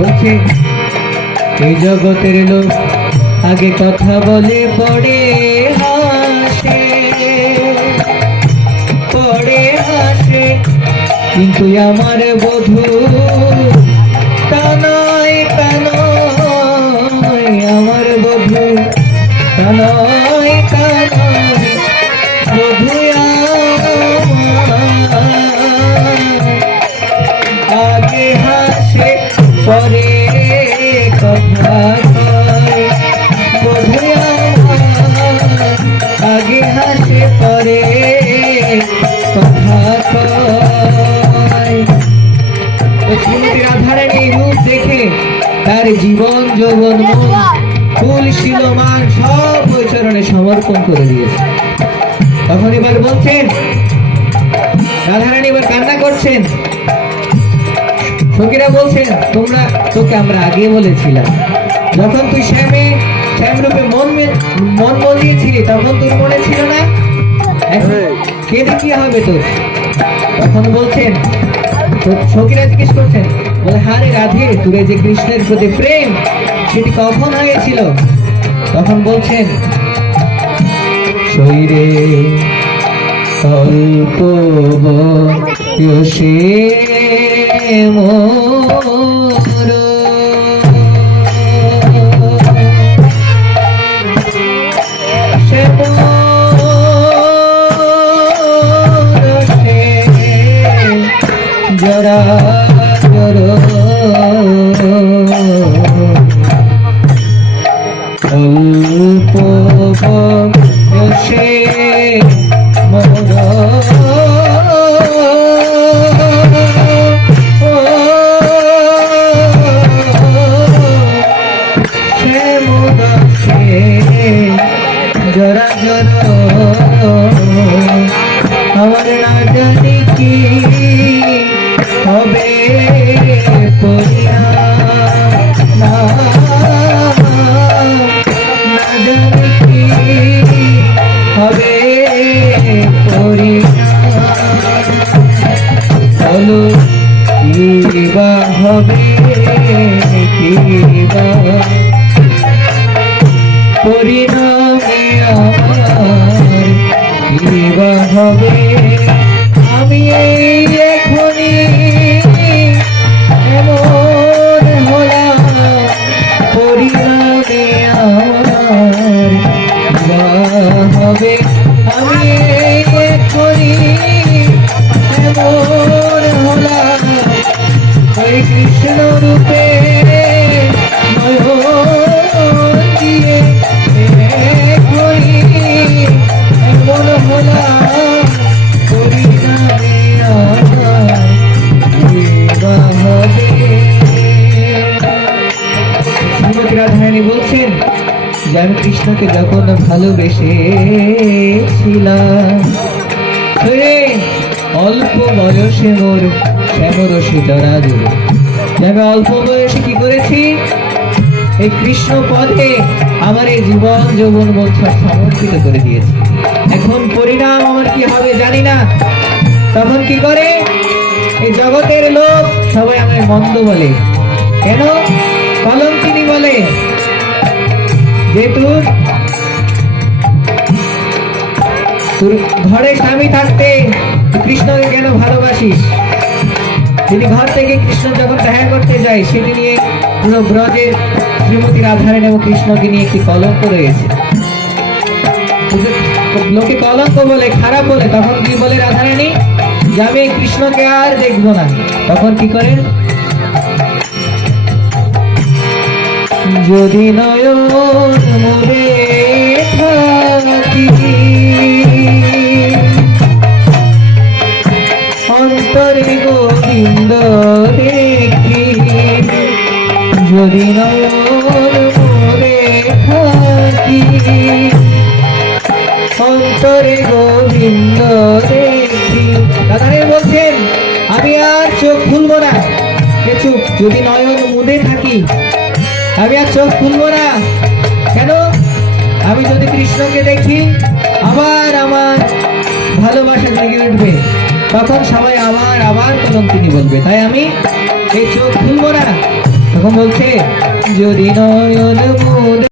বলছে এই জগতের লোক আগে কথা বলে পড়ে হাসে। পড়ে হাসে, কিন্তু আমার বধু তা নয় তা নয়। আমার বধু তা নয় তা নয়। আগে হাসে পরে কথা আগে হাসে পরে কথা শ্রীমতী রূপ দেখে তার জীবন যৌবন ফুল শিলমান সব চরণে সমর্পণ করে দিয়েছে। তখন এবার বলছেন রাধারানী এবার কান্না করছেন। সখীরা বলছেন তোমরা তোকে আমরা আগে বলেছিলাম। যখন তুই শ্যামে শ্যাম রূপে মন মন মজিয়েছিলি তখন তোর মনে ছিল না? কেঁদে কি হবে তোর? তখন বলছেন সখীরা জিজ্ঞেস করছেন বলে হারে রাধে তোর এই যে কৃষ্ণের প্রতি প্রেম সেটি কখন হয়েছিল? তখন বলছেন শরীরে অল্প বয়সে মোর সে সে জরা জর অল্প বয়সে মোর জরা আমার না জানি কি হবে না জানি কি হবে পরিণাম বলো কি বা? হবে কি হবে। আমি এই এখনই এমন হবে। আমি এখনই এমন ওই কৃষ্ণ রূপে যে আমি কৃষ্ণকে যখন ভালোবেসেছিলাম অল্প বয়সে মোর শ্যামরসে জড়া দিল। আমি অল্প বয়সে কি করেছি? এই কৃষ্ণ পদে আমার এই জীবন যৌবন সব সমর্পিত করে দিয়েছি। এখন পরিণাম আমার কি হবে জানি না। তখন কি করে? এই জগতের লোক সবাই আমায় মন্দ বলে। কেন? কলঙ্কিনী বলে। যে তোর তোর ঘরে স্বামী থাকতে কৃষ্ণকে কেন ভালোবাসিস? যদি ঘর থেকে কৃষ্ণ যখন দেখা করতে যায়, সেটি নিয়ে পুরো ব্রজের শ্রীমতী রাধারানী এবং কৃষ্ণকে নিয়ে একটি কলঙ্ক রয়েছে। লোকে কলঙ্ক বলে, খারাপ বলে, তখন কি বলে রাধারানী? যে আমি কৃষ্ণকে আর দেখব না। তখন কি করেন যদি নয়ন মুরে থাকি। অন্তরে গোবিন্দ দেখি। যদি নয়ন মুরে থাকি। অন্তরে গোবিন্দ দেখি। দাদারে বলছেন, আমি আর চোখ খুলবো না। চুপ, যদি নয়ন মুদে থাকি আমি আর চোখ খুলবো না। কেন? আমি যদি কৃষ্ণকে দেখি, আবার আমার ভালোবাসা জেগে উঠবে। তখন সবাই আমার আবার কলঙ্কিনী বলবে। তাই আমি এই চোখ খুলবো না। তখন বলছে, যদি নয়ন